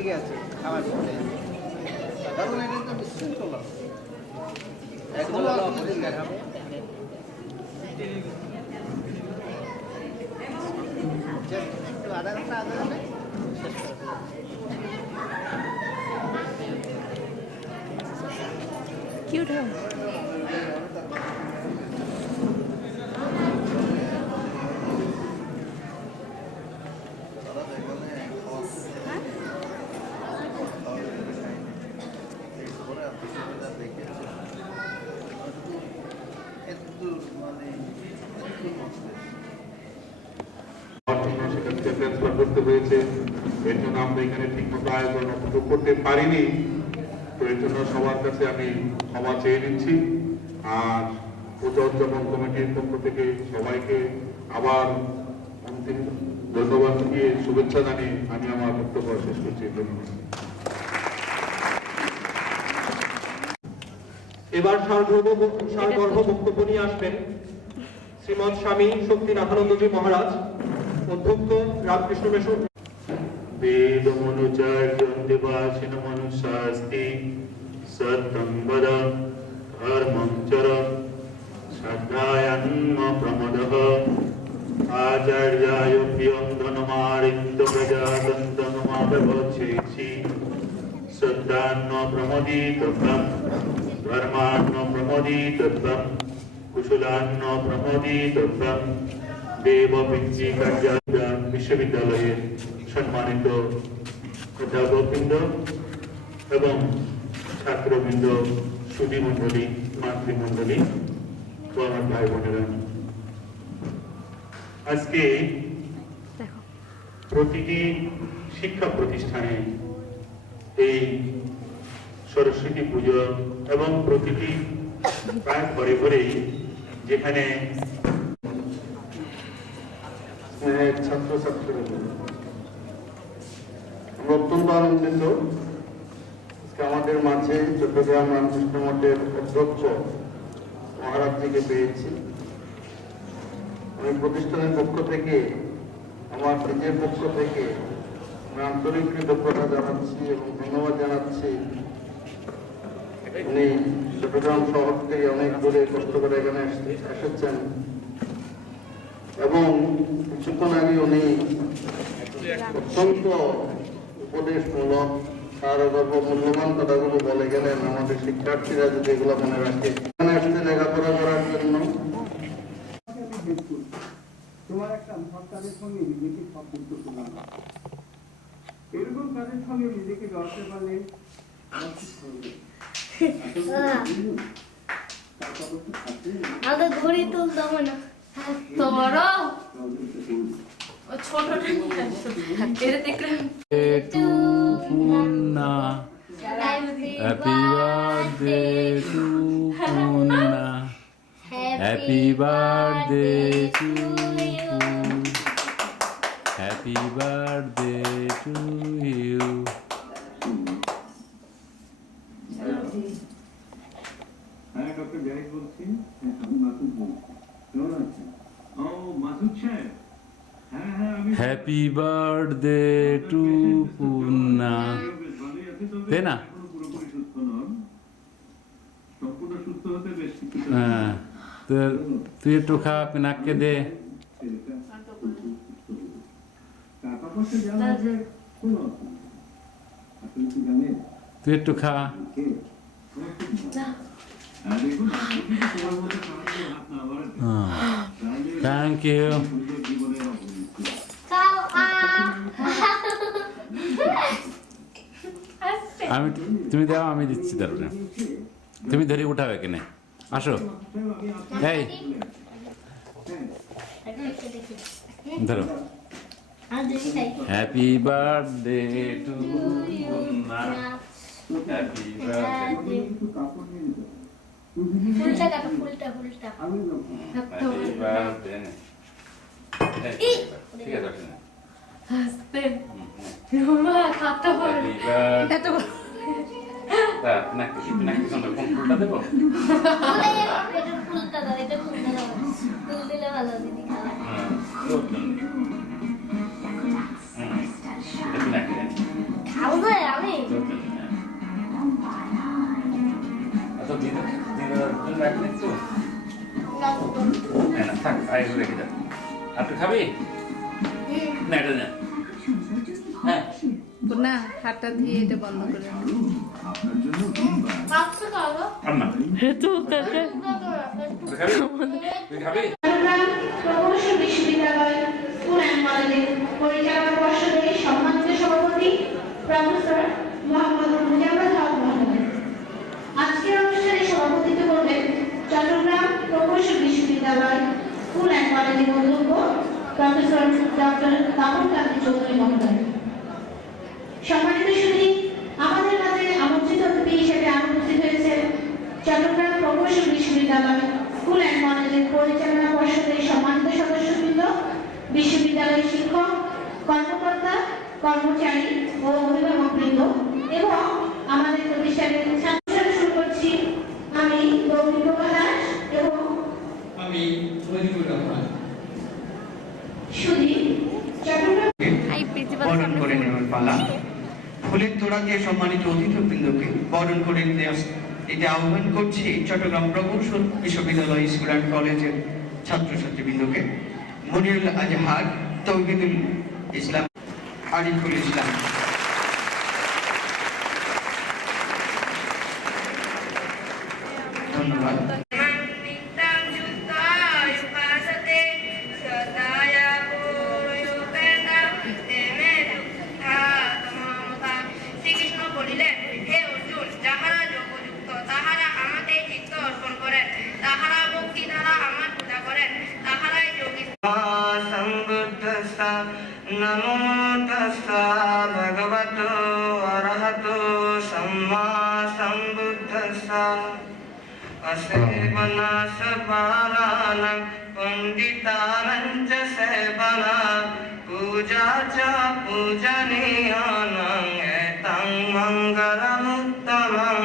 লেগে আছে আমার পরে কারণ এটা তো বিশৃঙ্খলা একদম অপরিষ্কার হবে আধা ঘন্টা আগে হবে শেষ করে কিউট है ট্রান্সফার করতে হয়েছে এর জন্য আমরা এখানে ঠিক মতো আয়োজন করতে পারিনি তো এর জন্য সবার কাছে আমি ক্ষমা চেয়ে নিচ্ছি আর পূজা উদযাপন কমিটির পক্ষ থেকে সবাইকে আবার অন্তিম ধন্যবাদ দিয়ে শুভেচ্ছা জানিয়ে আমি আমার বক্তব্য শেষ করছি ধন্যবাদ এবার সারগর্ভ বক্তব্য নিয়ে আসবেন শ্রীমৎ স্বামী শক্তিনাথানন্দজি মহারাজ অধ্যক্ষ রামকৃষ্ণ মিশন वेद मनुचार्यन्ते वाचिन मनुशास्ति सत्यं वद धर्मं चर श्रद्धायान्म प्रमदः आचार्याय प्रियं धनमारिन्द प्रजातन्तममावच्छेषि श्रद्धान्न प्रमोदितव्यं धर्मान्न प्रमोदितव्यं कुशलान्न प्रमोदितव्यं देवपितृकार्याय विश्वविद्यालये সম্মানিত অধ্যাপকবৃন্দ এবং ছাত্রবৃন্দ সুধীমণ্ডলী মাতৃমণ্ডলী ও আমার ভাই বোনেরা আজকে প্রতিটি শিক্ষা প্রতিষ্ঠানে এই সরস্বতী পুজো এবং প্রতিটি প্রায় ঘরে ঘরেই যেখানে ছাত্রছাত্রীরা অত্যন্ত আনন্দিত আমাদের মাঝে চট্টগ্রাম রামকৃষ্ণ মঠের অধ্যক্ষ মহারাজজিকে পেয়েছি আমি প্রতিষ্ঠানের পক্ষ থেকে আমার নিজের পক্ষ থেকে আমি আন্তরিক কৃতজ্ঞতা জানাচ্ছি এবং ধন্যবাদ জানাচ্ছি উনি চট্টগ্রাম শহর থেকে অনেক দূরে কষ্ট করে এখানে এসেছেন এবং কিছুক্ষণ আগে উনি অত্যন্ত উপদেশমূলক সারগর্ভ মূল্যবান কথাগুলো বলে গেলেন আমাদের শিক্ষার্থীরা যদি এগুলো মনে রাখে এখানে আসছে লেখাপড়া করার জন্য তোমার একটা কাজের সঙ্গে নিজেকে সব যুক্ত করলাম এরকম কাজের সঙ্গে নিজেকে জড়াতে পারলে আগে ঘড়ি তুলতে হবে না তোমারও ছোটটা নিয়ে আসো এর দেখলাম to Punna. Happy birthday to Punna. Happy birthday to you. Happy birthday to you. হ্যাঁ ডক্টর জাহিদ বলছি আমি মাসুদ বলছি কেমন আছেন ও মাসুদ সাহেব Happy birthday to Punna. Tena? হ্যাঁ তুই একটু খা পিনাককে দে তুই একটু খা থ্যাংক ইউ আমি তুমি দাও আমি দিচ্ছি তারপরে তুমি ধরে উঠাবে কেনে আসো এই ধরো happy birthday to happy birthday ফুলটা কাটো ফুলটা হ্যাপি বার্থডে ঠিক আছে হাসতে রুমা খাতা বল এত তা নাকি কোন ফুলটা দেবো ফুলটা দাও এটা ফুলটা দাও ফুল দিলে ভালো দিদি খাওয়া খাও না না থাক আয় রেখে যা। আর তুই খাবি না? এটা না। হ্যাঁ না হাতটা দিয়ে এটা বন্ধ করে বাক্স কালো আর না তুই খাবি? তুই খাবি? চট্টগ্রাম প্রকৌশল বিশ্ববিদ্যালয় স্কুল অ্যান্ড কলেজের পরিচালনা পর্ষদের সম্মানিত সভাপতি প্রফেসর মোহাম্মদ মুজাম্মেল হক মহোদয়। আজকের অনুষ্ঠানে সভাপতিত্ব করবেন চট্টগ্রাম প্রকৌশল বিশ্ববিদ্যালয় স্কুল অ্যান্ড কলেজের অধ্যক্ষ প্রফেসর ডক্টর তাপন কান্তি চৌধুরী মহোদয়। সম্মানিত সুধী, আমাদের মাঝে আমন্ত্রিত অতিথি হিসেবে উপস্থিত হয়েছেন চট্টগ্রাম প্রকৌশল বিশ্ববিদ্যালয় স্কুল অ্যান্ড কলেজের পরিচালনা পর্ষদের সম্মানিত সদস্যবৃন্দ, বিশ্ববিদ্যালয়ের শিক্ষক, কর্মকর্তা, কর্মচারী ও অভিভাবকবৃন্দ এবং আমাদের প্রতিষ্ঠানের ছাত্রছাত্রী। শুরু করছি আমি গৌরী দাস এবং আমি মজিবুর রহমান। সুধী, চট্টগ্রাম আই প্রিন্সিপাল বরণ সামনে করে নেওয়ার পালা। ফুলের তোড়া দিয়ে সম্মানিত অতিথিবৃন্দকে বরণ করে এতে আহ্বান করছি চট্টগ্রাম প্রকৌশল বিশ্ববিদ্যালয় স্কুল অ্যান্ড কলেজের ছাত্রছাত্রীবৃন্দকে। মনিরুল আজহার, তৌহিদুল ইসলাম, আরিফুল ইসলাম। ধন্যবাদ। শ্রীকৃষ্ণ বলিলেন, হে অর্জুন, যাহারা যোগযুক্ত তাহারা আমাকে চিত্ত অর্পণ করেন, তাহারা ভক্তি দ্বারা আমার পূজা করেন, তাহারাই যোগী। সম্বুদ্ধস্তা নমো তস্তা ভগবতো অরহতো সম্মা সম্বুদ্ধস্তা অসেবনা সবালানাং পণ্ডিতানাং চ সেবনা পূজা চ পূজনীয়ানাং এতাং মঙ্গলমুত্তমং।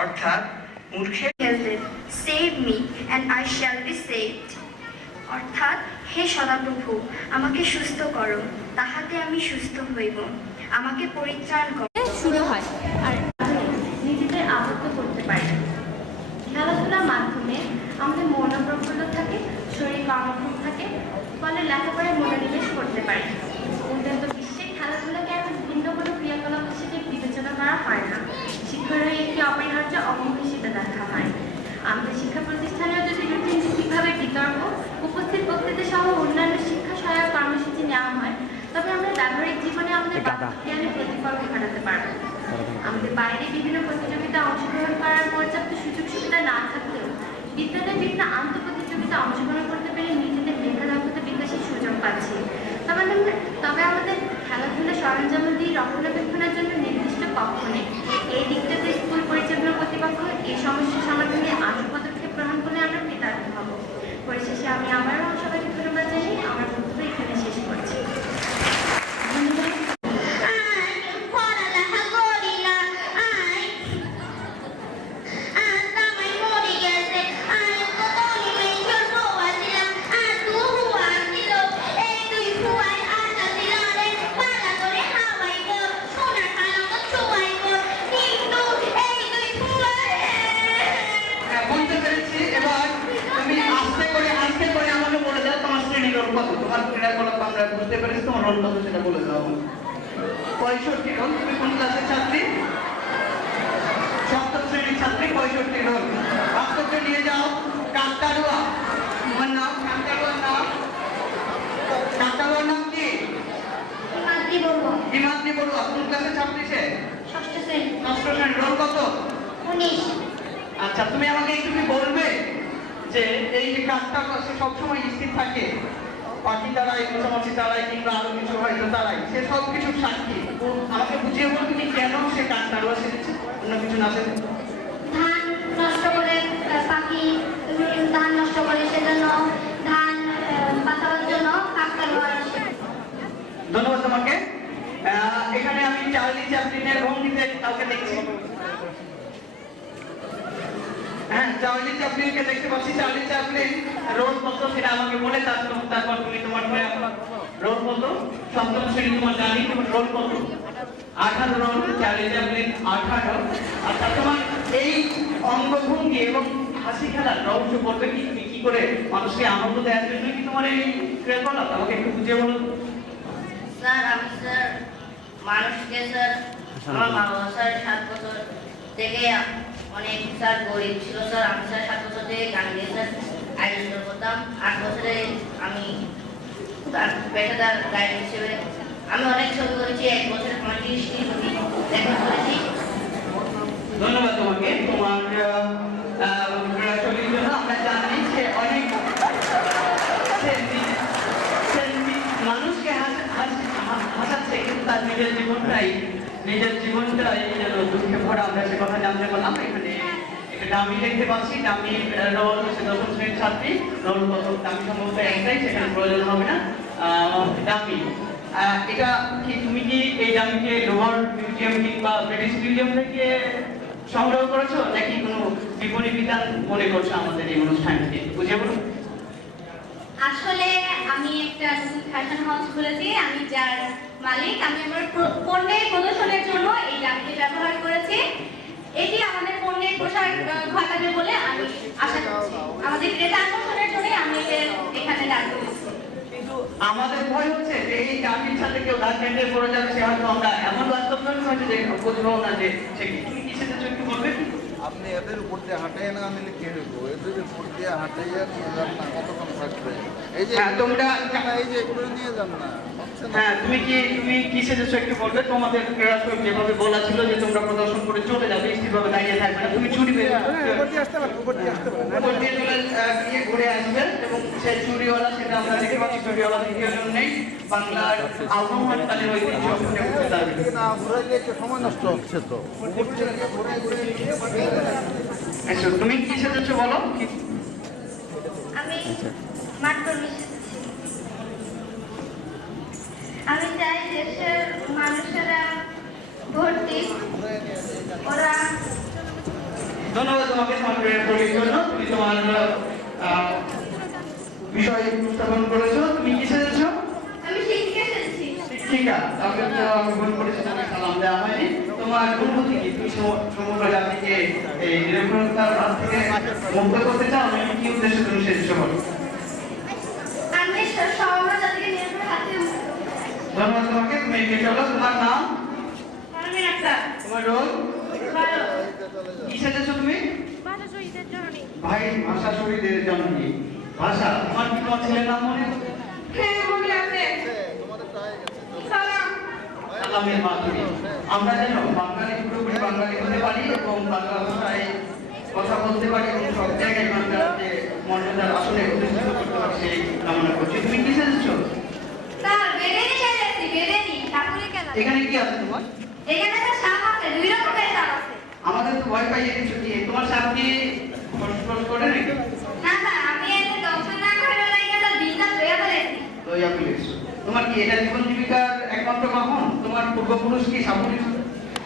অর্থাৎ মূর্খের save me and I shall be saved. অর্থাৎ হে সদাপ্রভু, আমাকে সুস্থ করো, তাহাতে আমি সুস্থ হইব। আমাকে পরিত্রাণ করো। শুরু হয় আর নিজেদের আবদ্ধ করতে পারি। খেলাধুলার মাধ্যমে আমাদের মনও প্রফুল্ল থাকে, শরীর কর্মক্ষম থাকে, ফলে লেখাপড়ায় মনোনিবেশ করতে পারি। উন্নত বিশ্বে খেলাধুলাকে এখন ভিন্ন কোনো ক্রিয়াকলাপ হিসেবে বিবেচনা করা হয় না, শিক্ষারই একটি অপরিহার্য অঙ্গ হিসেবে দেখা হয়। আমাদের শিক্ষা প্রতিষ্ঠানেও যদি রুটিন ভিত্তিকভাবে বিতর্ক, উপস্থিত বক্তৃতা সহ অন্যান্য শিক্ষা সহায়ক কর্মসূচি নেওয়া হয়, তবে আমরা ব্যবহারিক জীবনে আমাদের জ্ঞানের প্রতিফলন ঘটাতে পারব। আমাদের বাইরে বিভিন্ন প্রতিযোগিতা অংশগ্রহণ করার পর্যাপ্ত সুযোগ সুবিধা না থাকলেও বিদ্যালয়ে বিভিন্ন আন্তঃপ্রতিযোগিতা অংশগ্রহণ করতে পেরে নিজেদের মেধা দক্ষতা বিকাশের সুযোগ পাচ্ছি। তবে আমাদের খেলাধুলা সরঞ্জাম দিয়ে রক্ষণাবেক্ষণের জন্য নির্দিষ্ট কক্ষ নেই। এই দিকটাতে স্কুল পরিচালনা কর্তৃপক্ষ এই সমস্যা সমাধানে আশু পদক্ষেপ গ্রহণ করলে আমরা কৃতার্থ হব। পরিশেষে আমি আবারও সবাইকে ধন্যবাদ জানিয়ে আমার বক্তব্য এখানে শেষ করছি। বুঝতে পেরেছি। এবার তুমি আস্তে করে আমাকে বলে দাও তোমার শ্রেণী রোল কত। তোমার ক্রীড়াকলাপ আমরা বুঝতে পেরেছি, তোমার রোল কত সেটা বলে দাও। 65 রোল। তুমি কোন ক্লাসের ছাত্রী? সপ্তম শ্রেণীর ছাত্রী। 65 রোল। বাস্তবকে নিয়ে যাও। কাকতাড়ুয়া, তোমার নাম? কাকতাড়ুয়ার নাম? কাকতাড়ুয়ার নাম কি? হিমাদ্রি বড়ুয়া। কোন ক্লাসের ছাত্রী সে? ষষ্ঠ শ্রেণী। ষষ্ঠ শ্রেণী। রোল কত? 19। আচ্ছা, তুমি আমাকে একটু কি বলবে যে এই যে কাজটা সবসময় স্থির থাকে, পাখি তারাই, মশামাছি তারাই, কিংবা আরো কিছু হয়তো তারাই, সে সব কিছুর সাক্ষী। আমাকে বুঝিয়ে বলবে কি কেন সে কাজ তারা শিখেছে, অন্য কিছু না শিখে? ধান নষ্ট করে পাখি ধান নষ্ট করে, সেজন্য ধান বাঁচানোর জন্য কাকতাড়ুয়া। ধন্যবাদ তোমাকে। এখানে আমি চার্লি চ্যাপলিনের ভঙ্গিতে কাউকে দেখছি। হ্যাঁ, চার্লি চ্যাপলিনকে দেখতে পাচ্ছি। চার্লি চ্যাপলিন রোল কত সেটা আমাকে বলে তারপর তুমি তোমার রোল কত? সপ্তম শ্রেণী। তোমার জানি তোমার রোল কত? 18 রোল। Charlie Chaplin 18। আচ্ছা, তোমার এই অঙ্গভঙ্গি এবং হাসি খেলার রহস্য করবে কি, তুমি কি করে মানুষকে আনন্দ দেওয়ার জন্য কি তোমার এই ক্রিয়াকলাপ? আমাকে একটু বুঝিয়ে বলো। স্যার আমি স্যার মানুষকে স্যার আমার মা বাবা স্যার 7 বছর থেকে অনেক স্যার গরিব ছিল স্যার, আমি স্যার 7 বছর থেকে গান দিয়ে স্যার আয়োজন করতাম। 8 বছরে আমি পেশাদার গায়ক হিসেবে আমি অনেক ছবি করেছি, 1 বছরে 35টি ছবি দেখা করেছি। ধন্যবাদ তোমাকে তোমার ছবির জন্য। আমরা জানি যে অনেক মানুষকে হাসাচ্ছে, কিন্তু তার নিজের জীবনটাই যেন দুঃখে ভরা। আমরা সে কথা জানতে পারলাম। এখানে একটা ডামি দেখতে পাচ্ছি, ডামি রোল হচ্ছে 10ম শ্রেণীর ছাত্রী, রোল কত ডামি সম্ভবত একটাই, সেখানে প্রয়োজন হবে না। ডামি এটা কি তুমি কি এই ডামিকে লোহার মিউজিয়াম কিংবা ব্রিটিশ মিউজিয়াম থেকে সংগ্রহ করেছো, নাকি কোনো বিপণী বিধান মনে করছো আমাদের এই অনুষ্ঠানকে? বুঝে বলুন। আসলে আমি একটা নতুন ফ্যাশন হাউস খুলেছি, আমি যার মালিক। আমি আমার পণ্যের প্রদর্শনের জন্য এই ডামিটি ব্যবহার করেছি। এটি আমাদের পণ্যের প্রসার ঘটাবে বলে আমি আশা করছি। আমাদের ক্রেতা আকর্ষণের জন্য আমি এখানে রাখবো। কিন্তু আমাদের ভয় হচ্ছে যে এই ডামির সাথে কেউ দাঁত কেটে পড়ে যাবে, সে হয়তো আমরা এমন বাস্তব হয়েছে যে বুঝবো না যে সে কি। তুমি কি সেটা একটু বলবে? আপনি এদের উপর দিয়ে হাঁটাই না আনলে কি হইব? এদের উপর দিয়ে হাঁটাইয়া নিয়ে যান না, কতক্ষণ থাকবে? এই যে তোমরা এই যে এগুলো নিয়ে যান না, হচ্ছে না। হ্যাঁ, তুমি কি সেজেছো একটু বলবে? তোমাদের ক্রীড়াশৈলী যেভাবে বলা ছিল যে তোমরা প্রদর্শন করে চলে যাবে, স্থিরভাবে দাঁড়িয়ে থাকবে না, তুমি চুরি বের উপর দিয়ে আসতে পারবে, উপর দিয়ে আসতে পারবে। উপর দিয়ে চলে গিয়ে ঘুরে আসবে। এবং সে চুরিওয়ালা, সেটা আমরা দেখতে পাচ্ছি, চুরিওয়ালা দ্বিতীয় জন নেই। বাংলার আহ্বানকালীন ঐতিহ্য ফুটে উঠতে থাকবে। না ঘুরাইলে একটু সময় নষ্ট হচ্ছে তো। উপর দিয়ে ঘুরে ঘুরে নিয়ে আচ্ছা, তুমি কি সেজেছো বলো? আমি মাঠকর্মী এসেছি। আমি চাই দেশের মানুষেরা ভোট দিক, ওরা। ধন্যবাদ তোমাকে তোমার ক্রীড়াশৈলীর জন্য। তুমি তোমার বিষয় উপস্থাপন করেছো। তুমি কি সেজেছো? আমি শিক্ষা এসেছি। শিক্ষিকা। তাহলে তো আমি ভুল করেছি, তোমাকে সালাম দেওয়া হয়নি। তোমার অনুভূতি কি? তুমি সমগ্র জাতিকে এই নিরক্ষরতার হাত থেকে মুক্ত করতে চাও, নাকি কি উদ্দেশ্যে তুমি সেজেছো বলো? আমি সমগ্র জাতিকে নিরক্ষর হাতে মুক্ত করতে চাই। ধন্যবাদ তোমাকে। তুমি এগিয়ে চলো। তোমার নাম? আমি একটা তোমার রোল? ভালো কি সেজেছো তুমি? ভাষা শহীদের জননী। ভাই ভাষা শহীদের জননী। ভাষা, তোমার কি তোমার ছেলের নাম মনে? হ্যাঁ মনে আছে। সালাম। সালামের মাধ্যমে আমরা যেন বাঙালি, পুরোপুরি বাঙালি হতে পারি এবং বাংলা ভাষায় কথা বলতে পারি এবং সব জায়গায় বাংলার যে মর্যাদার আসনে প্রতিষ্ঠিত করতে পারি, সেই কামনা করছি। তুমি কি সেজেছো? স্যার বেরেনি সেজেছি, বেরেনি ঠাকুরের কেনা। এখানে কি আছে তোমার? এখানে তো সাপ আছে, 2 রকমের সাপ আছে। আমাদের তো ভয় পাইয়ে দিচ্ছ কি? তোমার সাপ কি ফসফস করে নাকি? না স্যার, আমি এতে দর্শন না করে লাগে তো দিনটা লইয়া ফেলেছি। লইয়া ফেলেছো। তোমার কি এটা জীবন জীবিকার একমাত্র বাহন? তোমার পূর্বপুরুষ কি সাপুরি?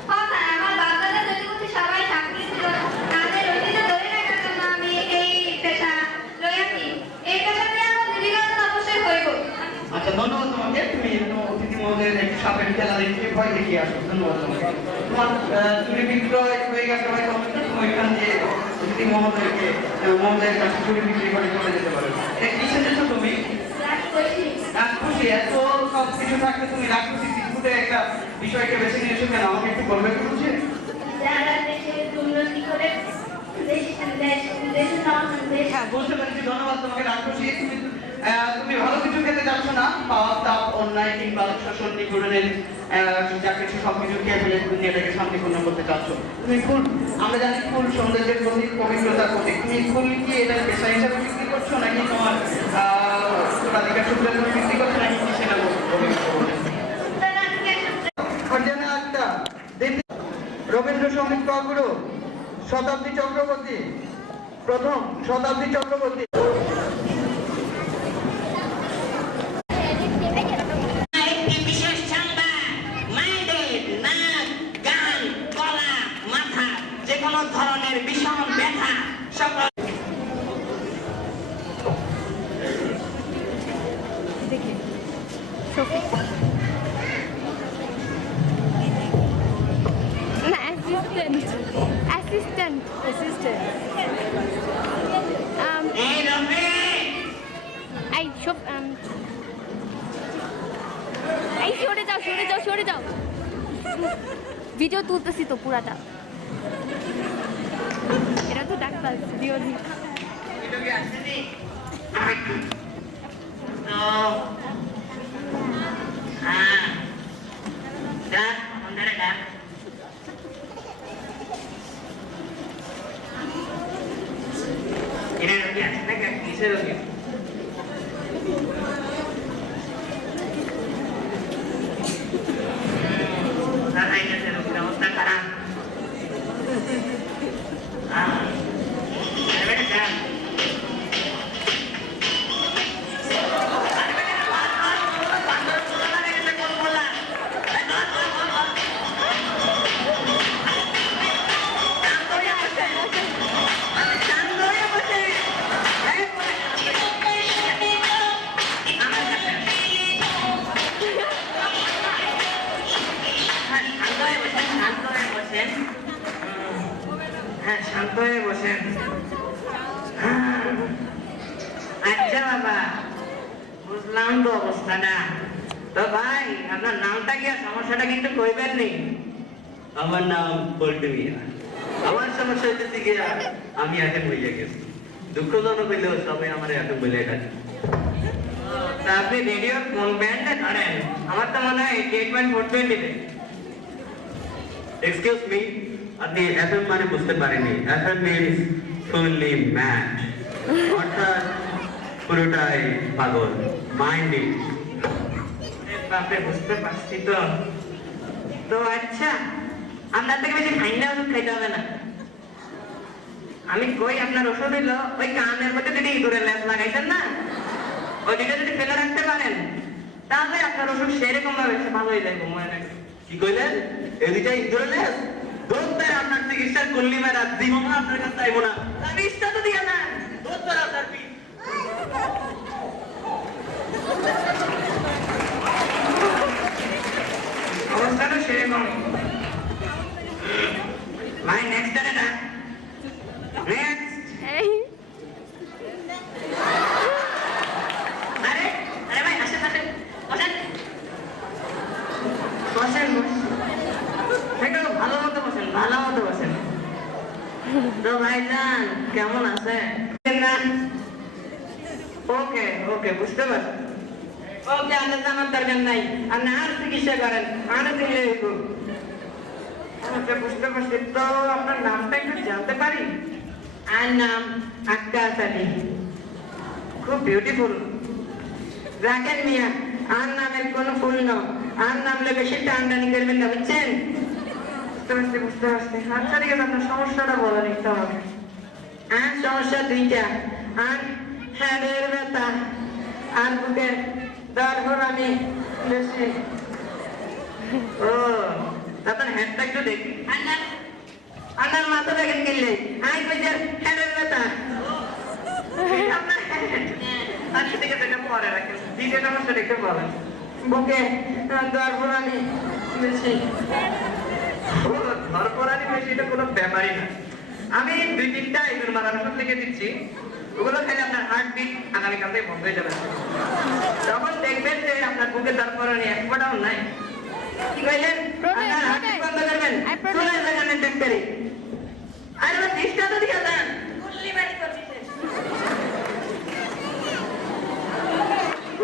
হ্যাঁ স্যার, আমার বাচ্চাদের যদি সবাই চাকরি ছিল, তাদের ঐতিহ্য ধরে রাখার জন্য আমি এই পেশা লইয়াছি। এই পেশা দিয়ে আমার জীবিকা অবশ্যই হইব। আচ্ছা, ধন্যবাদ তোমাকে। তুমি অতিথি মহোদয়ের একটু সাপের খেলা দেখে ভয় দেখিয়ে আসো। ধন্যবাদ তোমাকে। তোমার চুরি বিক্রয় হয়ে গেছে হয়তো, তুমি এখান দিয়ে অতিথি মহোদয়ের কাছে চুরি বিক্রি করে চলে যেতে পারো। কি সেজেছো তুমি? রাজখুশি। এত সব কিছু থাকলে তুমি রাজখুশি সিটফুটে একটা বিষয়কে বেছে নিয়েছো কেন? আমাকে একটু বলবে কি বুঝে? যারা দেশের উন্নতি করে হ্যাঁ, বুঝতে পেরেছি। ধন্যবাদ তোমাকে। রাজখুশি, তুমি ভালো কিছু খেতে চাচ্ছ না, পাওয়া তাপ, অন্যায় কিংবা শোষণ নিপীড়নের যা কিছু সবকিছু খেয়ে ফেলে দুনিয়াটাকে শান্তিপূর্ণ করতে চাচ্ছ। তুমি ফুল, আমরা জানি ফুল সৌন্দর্যের প্রতীক, পবিত্রতার প্রতীক। তুমি ফুল কি এটা পেশা হিসাবে বিক্রি করছো, নাকি তোমার অধিকার সূত্রের জন্য বিক্রি করছো, নাকি কি সেটা রবীন্দ্রসঙ্গীত কগুরু শতাব্দী চক্রবর্তী, প্রথম শতাব্দী চক্রবর্তী। ধরনের বিষম ব্যথা সকল না অ্যাসিস্ট্যান্ট এই সরে যাও, সরে যাও, সরে যাও। ভিডিও তুলতেছি তো পুরাটা। এটা তো ডাক্তার ভিডিও দি। অবস্থা খারাপ। হ্যাঁ, শান্ত হয়ে বসেন। আচ্ছা বাবা, বুঝলাম তো অবস্থাটা। তো ভাই, আপনার নামটা কি আর সমস্যাটা কিন্তু কইবেন নি? আমার নাম পল্টু মিয়া। আমার সমস্যা হইতেছে কি, আমি এখন বইলে গেছি। দুঃখজনক হইলেও সবাই আমার এখন বলে ডাকে। তা আপনি রেডিও কোন ব্যান্ডে ধরেন? আমার তো মনে হয় 88.420 এক্সকিউজ মি, আপনি এফএম মানে বুঝতে পারেননি। এফএম মিন্স ফুললি ম্যাড, অর্থাৎ পুরোটাই পাগল, মাইন্ডিং। বাপরে, বুঝতে পারছি তো। তো আচ্ছা, আপনার থেকে বেশি ফাইন্ডা ওষুধ খাইতে হবে না। আমি কই, আপনার ওষুধ হইলো ওই কানের মধ্যে যদি ইঁদুরের লেজ লাগাইছেন না, ওই দিকে যদি ফেলে রাখতে পারেন, তাহলে আপনার ওষুধ সেরকম ভাবে ভালো হয়ে যাবে। মনে রাখবেন। কি কইলেন? এদিকে ইন্দ্রলেস দোস্ত, আপনার চিকিৎসা করলি মেরা দিব না, আপনার কাছে চাইবো না। আমি ইচ্ছা তো দিয়ে না, দোস্ত আপনার পিঠ। অবস্থাটা সেরকম। ভাই, নেক্সট ডে না, নেক্সট। আরে আরে ভাই, আসেন আসেন, বসেন বসেন বসেন, একটু ভালো মতো বসেন, ভালো মতো বসেন। তো ভাইজান কেমন আছে? ওকে ওকে, বুঝতে পারছি। ওকে, আমাদের জানার দরকার নাই। আর না, আর চিকিৎসা করেন, আর দিলে আচ্ছা, বুঝতে পারছি। তো আপনার নামটা একটু জানতে পারি? আর নাম আক্কাস আলী। খুব বিউটিফুল। রাখেন মিয়া, আর নামের কোনো ফুল না। আর নামলে বেশি টানটানি করবেন না, বুঝছেন? বুঝতে পারছি, বুঝতে পারছি। আচ্ছা, ঠিক আছে, আপনার সমস্যাটা বলেন একটু আমাকে। আর সমস্যা দুইটা, আর হ্যাডের ব্যথা, আর বুকের দরগোড়ানি বেশি। ও, আপনার হ্যাডটা একটু দেখি। আপনার মাথা দেখেন কিনলে, আই কইছেন হ্যাডের ব্যথা। আপনার হ্যাড। আচ্ছা, ঠিক আছে, এটা পরে রাখেন। দ্বিতীয় সমস্যাটা একটু বলেন। বুকে দরগোড়ানি বেশি। ধরপড়ানি বেশি, এটা কোনো ব্যাপারই না। আমি 2-3টা ইঁদুর মারার ওষুধ লিখে দিচ্ছি। ওগুলো খেলে আপনার হার্টবিট আগামীকাল থেকে বন্ধ হয়ে যাবে। তখন দেখবেন যে আপনার বুকে ধরপড়ানি এক ফোঁটাও নাই। কি কইলেন? আপনার হার্টবিট বন্ধ করবেন, চলে যাবেন ডাক্তারে। আর আমার দিশটা তো দিয়ে দেন, গুল্লি বাড়ি করতেছেন।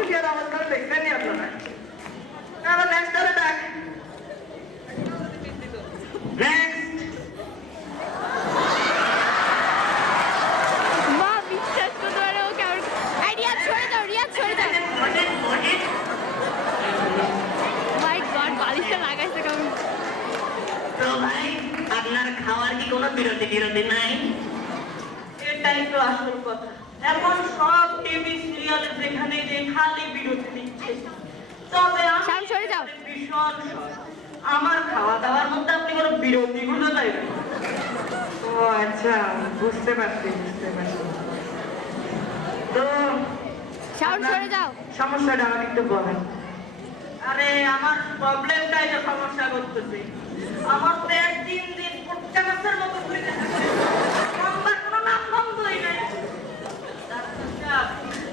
কি আর অবস্থা দেখবেন নি আপনারা? আবার নেক্সট করে ডাক। নেক্সট। মা বিশ্বাস করতে পারে ও কেমন। এই রিয়াজ সরে যাও, রিয়াজ সরে যাও। মাই গড, বালিশটা লাগাইছে কেমন। তো ভাই, আপনার খাওয়ার কি কোনো বিরতি নাই? এটাই তো আসল কথা। এখন সব টিভি সিরিয়ালে যেখানে যে খালি বিরতি দিচ্ছে, তবে শাম সরে যাও। ভীষণ আমার খাওয়া দাওয়ার মধ্যে আপনি কোনো বিরতি গুলো নাই। ও আচ্ছা, বুঝতে পারছি, বুঝতে পারছি। তো শাম সরে যাও। সমস্যাটা আমাকে একটু বলেন। আরে, আমার প্রবলেমটাই তো সমস্যা করতেছে। আমার তো দিন দিন ফুটকা মাছের মতো ঘুরে যাচ্ছে। আমার কোনো নাম বন্ধই নাই।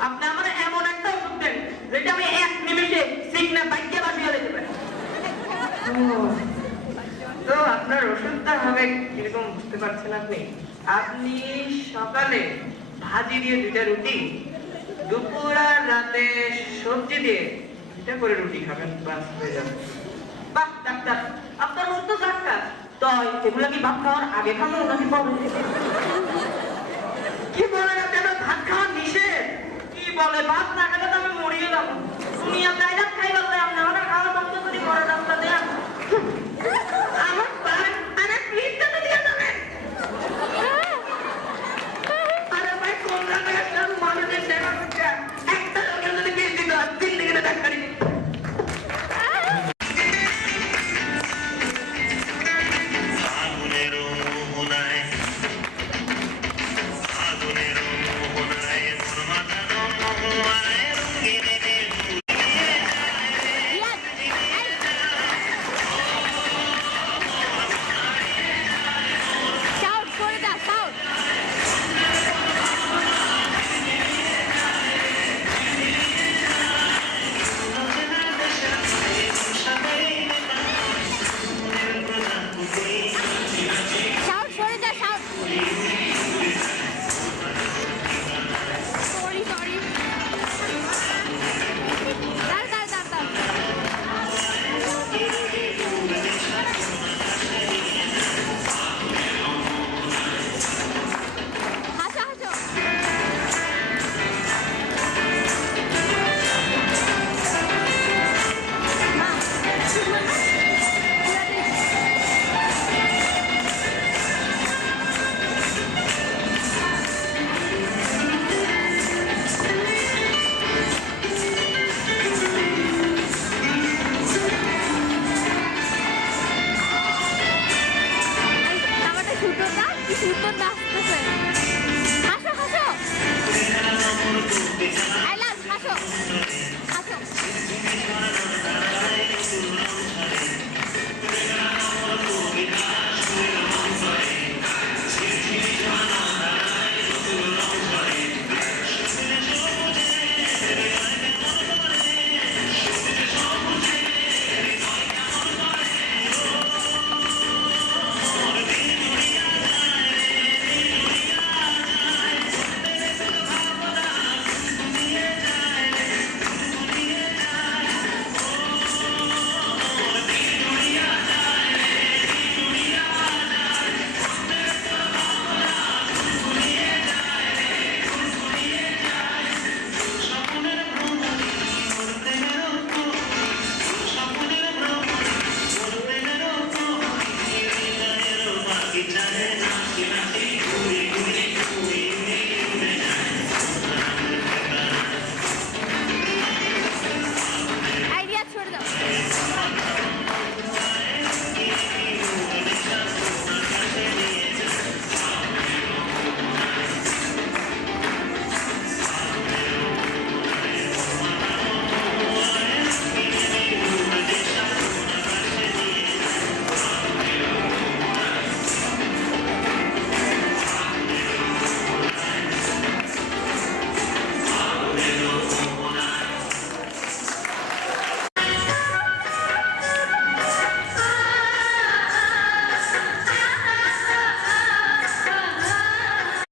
আপনি আমার এমন একটা ওষুধ দেন মজার হবে কিরকম বুঝতে পারছেন আপনি? আপনি সকালে ভাজি দিয়ে 2টা রুটি, দুপুর আর রাতে সবজি দিয়ে 2টা করে রুটি খাবেন, বাস হয়ে যাবে। বাহ ডাক্তার, আপনার মত তো ডাক্তার। তাই এগুলা কি ভাত খাওয়ার আগে খাবো নাকি পরে? কি বলেন আপনারা, ভাত খাওয়া নিষেধ? কি বলে, ভাত না খেলে তো আমি মরিয়ে যাবো। তুমি আপনার খাই বলতে আপনি আমার খাওয়া বন্ধ করে পরে ডাক্তার দেন। আমার আরে প্লিজটা তো দিয়ে দেবেন। আরে ভাই কোন জায়গায় একটা মানুষের সেবা করছে, একটা লোকের যদি বিষ দিতে হয় 3 দিকে ডাক্তারি। আগুনের মোহনায় তোর মাথা